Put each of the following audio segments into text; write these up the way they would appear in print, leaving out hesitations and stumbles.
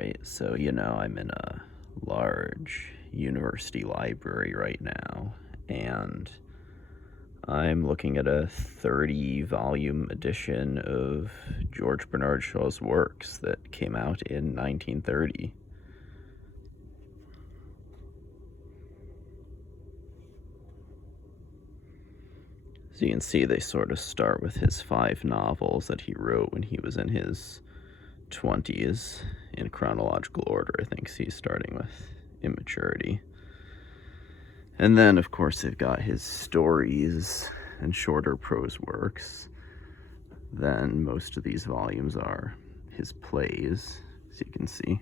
Alright, so I'm in a large university library right now, and I'm looking at a 30-volume edition of George Bernard Shaw's works that came out in 1930. So you can see they sort of start with his 5 novels that he wrote when he was in his 20s in chronological order. I think he's starting with Immaturity. And then, of course, they've got his stories and shorter prose works. Then most of these volumes are his plays, as you can see.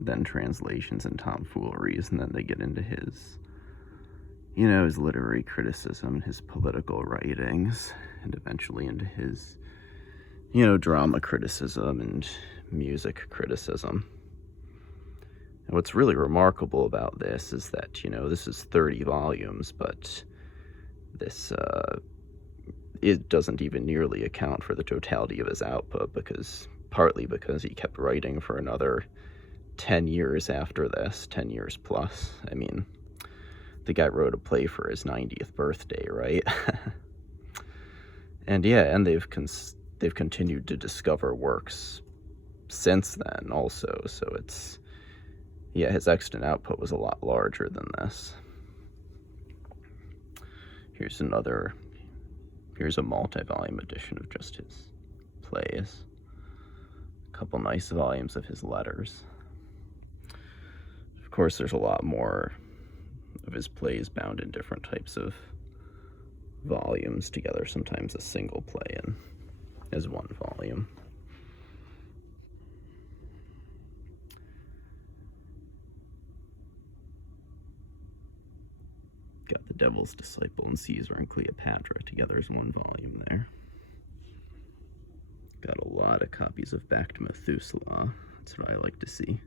Then translations and tomfooleries, and then they get into his literary criticism and his political writings, and eventually into his, drama criticism and music criticism. And what's really remarkable about this is that, this is 30 volumes, but this, it doesn't even nearly account for the totality of his output, partly because he kept writing for another 10 years after this, 10 years plus. I mean, the guy wrote a play for his 90th birthday, right? And they've continued to discover works since then also, so it's, his extant output was a lot larger than this. Here's a multi-volume edition of just his plays. A couple nice volumes of his letters. Of course, there's a lot more of his plays bound in different types of volumes together, sometimes a single play as one volume. Got The Devil's Disciple and Caesar and Cleopatra together as one volume there. Got a lot of copies of Back to Methuselah. That's what I like to see.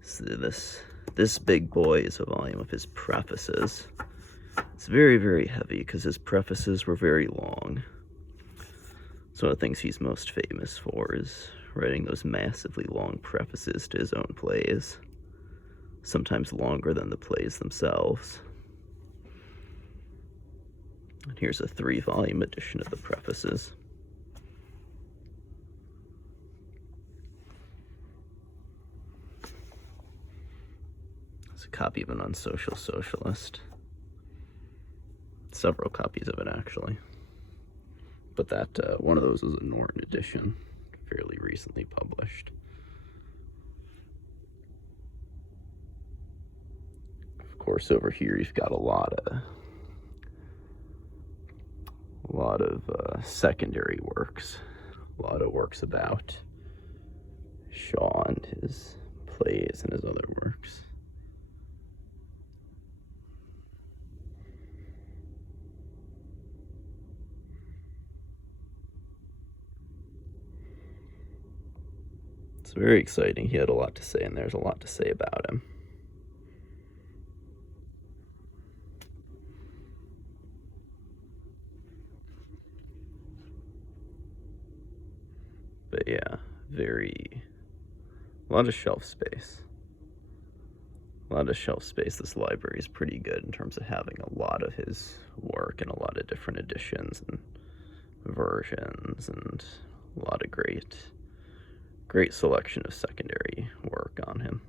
So this big boy is a volume of his prefaces. It's very, very heavy because his prefaces were very long. So one of the things he's most famous for is writing those massively long prefaces to his own plays, sometimes longer than the plays themselves. And here's a 3-volume edition of the prefaces. It's a copy of An Unsocial Socialist. Several copies of it, actually. But that one of those was a Norton edition, fairly recently published. Of course, over here you've got a lot of secondary works, a lot of works about Shaw and his plays and his other works. It's very exciting. He had a lot to say, and there's a lot to say about him. But yeah, a lot of shelf space. A lot of shelf space. This library is pretty good in terms of having a lot of his work and a lot of different editions and versions, and a lot of great selection of secondary work on him.